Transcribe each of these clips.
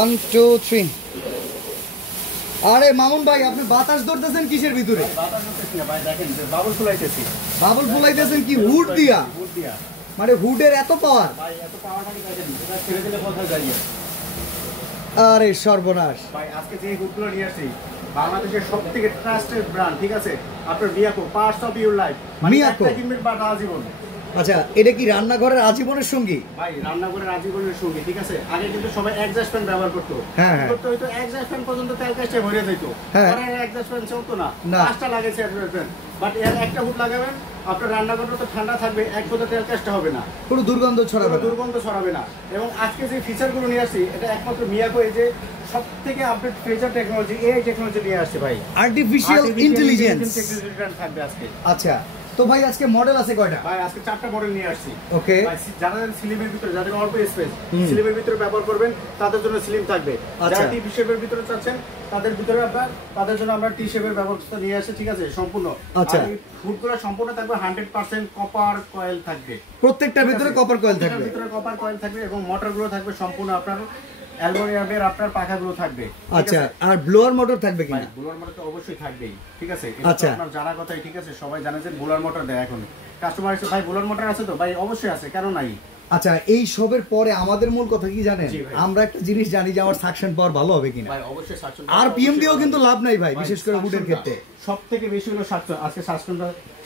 1 2 3 আরে মামুন ভাই আপনি বাতাস ধরতেছেন কিসের ভিতরে? বাতাস ধরতেছি না ভাই, দেখেন বাবল ফুলাইতেছি। বাবল ফুলাইতেছেন কি হুড দিয়া? হুড দিয়া। মানে হুডের এত পাওয়ার? ভাই এত পাওয়ার নাকি দেখেন, এটা ছেড়ে দিলে কোথায় যাইয়ে। আরে সর্বনাশ ভাই আজকে যে হুডগুলো নিয়ে আসছি বাংলাদেশের সবথেকে ট্রাস্টেড ব্র্যান্ড, ঠিক আছে? আপনার Miyako parts of your life. Miyako কিনবেন বা আজীবন। আচ্ছা এটা কি রান্নাঘরের আজীবনের সঙ্গী? ভাই রান্নাঘরের আজীবনের সঙ্গী, ঠিক আছে? আগে কিন্তু সবাই এক্সজস্ট ফ্যান ব্যবহার করতো। হ্যাঁ করতে হয়তো এক্সজস্ট ফ্যান পর্যন্ত তেল কাস্টে ভরে যেত। পরে এক্সজস্ট ফ্যান চলতো না, পাঁচটা লাগাইছে এক্সজস্ট ফ্যান। বাট এর একটা হুড লাগাবেন, আপনার রান্নাঘরটা তো ঠান্ডা থাকবে, এক ফোঁটা তেল কাস্টে হবে না, কোনো দুর্গন্ধ ছড়াবে না। এবং আজকে যে ফিচারগুলো নিয়ে আসছি এটা একমাত্র মিয়াকো এই যে সবথেকে আপডেট ফ্রেজার টেকনোলজি, এআই টেকনোলজি নিয়ে আসছে ভাই। Artificial intelligence. থাকবে আজকে। আচ্ছা তো ভাই আজকে মডেল আছে কয়টা? ভাই আজকে 4টা মডেল নিয়ে আসছি। ওকে ভাই যারা স্লিমের ভিতরে, যাদের অল্প স্পেস স্লিমের ভিতরে ব্যবহার করবেন তাদের জন্য স্লিম থাকবে। যারা টি শেপের ভিতরে চাচ্ছেন তাদের ভিতরে তাদের জন্য আমরা টি শেপের ব্যবস্থা নিয়ে আসি, ঠিক আছে? সম্পূর্ণ। আচ্ছা ফুডগুলো সম্পূর্ণ থাকবে 100% কপার কয়েল থাকবে, প্রত্যেকটার ভিতরে কপার কয়েল থাকবে, ভিতরে কপার কয়েল থাকবে এবং মোটরগুলো থাকবে সম্পূর্ণ আপনার অ্যালুমিনিয়ামের, আপনার পাখাগুলো থাকবে। আচ্ছা আর ব্লোয়ার মোটর থাকবে কিনা? ব্লোয়ার মোটর তো অবশ্যই থাকবেই, ঠিক আছে? আচ্ছা আপনার জানা কথাই, ঠিক আছে? সবাই জানে যে ব্লোয়ার মোটর দেয় এখন। কাস্টমার এসে ভাই ব্লোয়ার মোটর আছে তো? ভাই অবশ্যই আছে, কেন নাই? আচ্ছা এই সবের পরে আমাদের মূল কথা কি জানেন? আমরা একটা জিনিস জানি যে আমার সাকশন পাওয়ার ভালো হবে কিনা। ভাই অবশ্যই সাকশন। আর পিএম দিয়েও কিন্তু লাভ নাই ভাই, বিশেষ করে উডের ক্ষেত্রে। সবথেকে বেশি হলো সাকশন। আজকে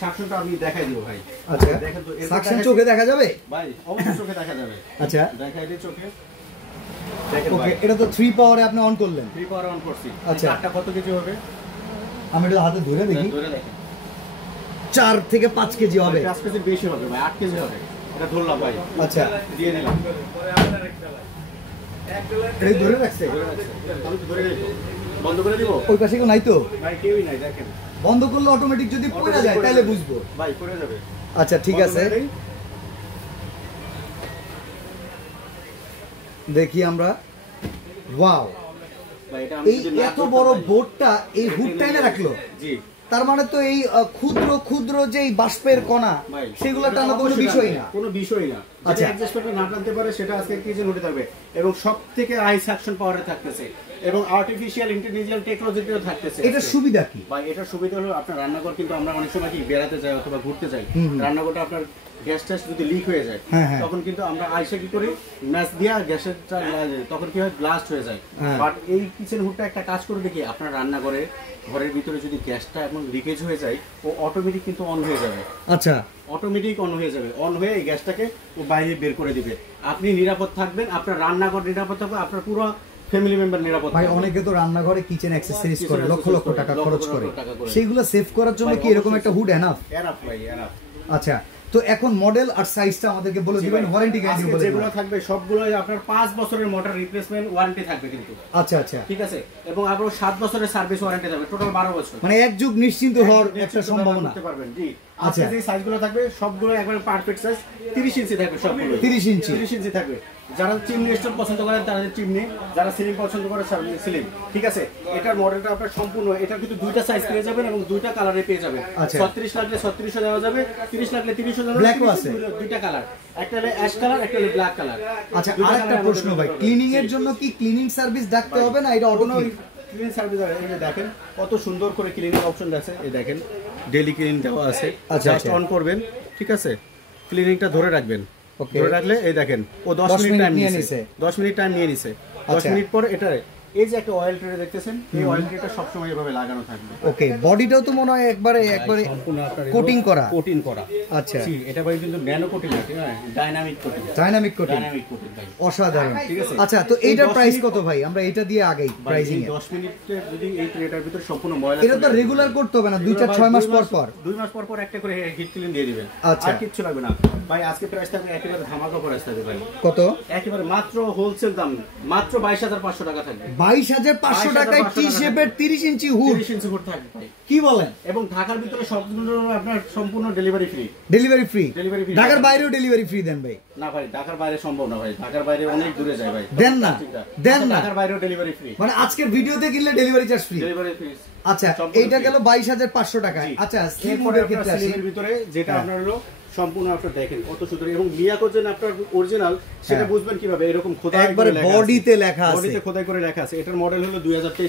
সাকশনটা আমি দেখাই দিব ভাই। আচ্ছা দেখেন তো সাকশন চোখে দেখা যাবে? ভাই অবশ্যই চোখে দেখা যাবে। আচ্ছা দেখাই দিই চোখে। ওকে এটা তো 3 পাওয়ারে আপনি অন করলেন। 3 পাওয়ারে অন করছি। আচ্ছা আটটা কত কেজি হবে? আমি এটা হাতে ধরে দেখি। ধরে দেখেন। 4 থেকে 5 কেজি হবে। 5 কেজি বেশি হবে ভাই, 8 কেজি হবে। এটা ধরলাম ভাই। আচ্ছা দিয়ে দিলাম। এই ধরে রাখছে? আমি তো ধরে রাখি। বন্ধ করে দিব? ওই পাশে কেউ নাই তো? ভাই কেউই নাই, দেখেন। বন্ধ করলে অটোমেটিক যদি পড়ে যায় তাহলে বুঝবো। ভাই পড়ে যাবে। আচ্ছা ঠিক আছে দেখি আমরা। ওয়াও এই এত বড় বোর্ডটা এই হুডটা এনে রাখলো। জি তার মানে তো এই ক্ষুদ্র ক্ষুদ্র যে বাষ্পের কণা সেগুলো টানা কোনো বিষয় না, কোনো বিষয় না। আচ্ছা অ্যাডজাস্টমেন্ট না টানতে পারে সেটা আজকে কিচেন হুডে থাকবে এবং সবথেকে হাই সাকশন পাওয়ারে থাকতেছে এবং আর্টিফিশিয়াল ইন্টেলিজেন্স টেকনোলজিতেও থাকতেছে। এটা সুবিধা কি ভাই? এটার সুবিধা হলো আপনার রান্নাঘর, কিন্তু আমরা অনেক সময় কি বেড়াতে যাই অথবা ঘুরতে যাই, রান্নাঘরটা আপনার গ্যাস ট্যাস যদি লিক হয়ে যায় তখন কিন্তু আমরা আইসা কি করি, ম্যাচ দিয়া গ্যাসের তখন কি হয়, ব্লাস্ট হয়ে যায়। বাট এই কিচেন হুডটা একটা কাজ করবে কি, আপনার রান্নাঘরে ঘরের ভিতরে যদি গ্যাসটা এখন লিকেজ হয়ে যায় ও অটোমেটিক কিন্তু অন হয়ে যাবে। আচ্ছা অটোমেটিক অন হয়ে যাবে, অন হয়ে এই গ্যাসটাকে ও বাইরে বের করে দিবে। আপনি নিরাপদ থাকবেন, আপনার রান্নাঘর নিরাপদ থাকবে, আপনার পুরো ফ্যামিলি মেম্বার নিরাপদ। ভাই অনেকে তো রান্নাঘরে কিচেন অ্যাক্সেসরিজ করে লক্ষ লক্ষ টাকা খরচ করে, সেইগুলো সেভ করার জন্য কি এরকম একটা হুড এনাফ? এনাফ ভাই, এনাফ। আচ্ছা তো এখন মডেল আর সাইজটা আমাদেরকে বলে দিবেন, ওয়ারেন্টি গ্যারান্টি বলে দিবেন। যেগুলো থাকবে সবগুলোই আপনার 5 বছরের মোটর রিপ্লেসমেন্ট ওয়ারেন্টি থাকবে কিন্তু। আচ্ছা আচ্ছা ঠিক আছে, এবং আবার 7 বছরের সার্ভিস ওয়ারেন্টি থাকবে, টোটাল 12 বছর। মানে এক যুগ নিশ্চিন্ত হওয়ার একটা সম্ভাবনা করতে পারবেন। জি আচ্ছা যে সাইজগুলো থাকবে সবগুলো একবারে পারফেক্ট সাইজ, 30 ইঞ্চি থাকবে সবগুলো। 30 ইঞ্চি থাকবে। যারা চিমনি স্টোন পছন্দ করেন তাদের চিমনি, যারা সিলিং পছন্দ করে সিলিং। ঠিক আছে, এটার মডেলটা আপনার সম্পূর্ণ, এটা কিন্তু দুইটা সাইজ পেয়ে যাবেন এবং দুইটা কালারে পেয়ে যাবেন। 36 লাগলে 3600 দেওয়া যাবে, 30 লাগলে 3000 দেওয়া যাবে। ব্ল্যাকও আছে, দুইটা কালার, একটা হলো অ্যাশ কালার, একটা হলো ব্ল্যাক কালার। আচ্ছা আরেকটা প্রশ্ন ভাই, ক্লিনিং এর জন্য কি ক্লিনিং সার্ভিস ডাকতে হবে না এটা অটো ক্লিনিং সার্ভিস? এই যে দেখেন কত সুন্দর করে ক্লিনিং অপশন আছে, এই দেখেন ডেইলি ক্লিনিং দেওয়া আছে। জাস্ট অন করবেন, ঠিক আছে, ক্লিনিংটা ধরে রাখবেন, ধরে রাখলে এই দেখেন ও 10 মিনিট টাইম নিয়েছে, 10 মিনিট টাইম নিয়ে নিছে। 10 মিনিট পর এটা এই যে একটা অয়েল ট্রে দেখতেছেন, এই অয়েল ট্রেটা সব সময় এভাবে লাগানো থাকবে। ওকে, বডিটাও তো মনে হয় একবারে সম্পূর্ণ আপনার কোটিং করা। আচ্ছা জি, এটা ভাই কিন্তু ন্যানো কোটিং আছে, হ্যাঁ ডাইনামিক কোটিং। ভাই অসাধারণ। ঠিক আছে, আচ্ছা তো এইটার প্রাইস কত ভাই? আমরা এটা দিয়ে আগেই প্রাইসিং এ 10 মিনিটে যদি এই ট্রেটার ভিতর সম্পূর্ণ ময়লা, এটা তো রেগুলার করতে হবে না, 2-4-6 মাস পর পর 2 মাস পর পর একটা করে হিট ক্লিন দিয়ে দিবেন। আচ্ছা, আর কিছু লাগবে না ভাই। আজকে প্রাইস থাকবে একেবারে ধামাকা প্রাইস থাকবে ভাই। কত? একেবারে মাত্র হোলসেল দাম, মাত্র 22500 টাকা থাকবে। 22500 টাকায় টি শেপের 30 ইঞ্চি হুড। 30 ইঞ্চি হুড থাকবে ভাই। কি বলেন? এবং ঢাকার ভিতরে সবগুলো আপনার সম্পূর্ণ ডেলিভারি ফ্রি। Delivery free? ঢাকার বাইরেও ডেলিভারি ফ্রি দেন ভাই? না ভাই, ঢাকার বাইরে সম্ভব না ভাই, ঢাকার বাইরে অনেক দূরে যায় ভাই। দেন না, দেন না। ঢাকার বাইরেও ডেলিভারি ফ্রি, মানে আজকের ভিডিওতে কিনলে delivery charge free? Delivery free. আচ্ছা এইটা গেল 22500 টাকা। আচ্ছা স্লিম মোডের ক্ষেত্রে আসি, স্লিমের ভিতরে যেটা আপনার হলো সম্পূর্ণ আপনার দেখেন কত সুন্দর, এবং মিয়াকো যে আপনার অরিজিনাল সেটা বুঝবেন কিভাবে, এরকম খোদাই একবারে বডিতে লেখা আছে, বডিতে খোদাই করে লেখা আছে। এটার মডেল হলো 2023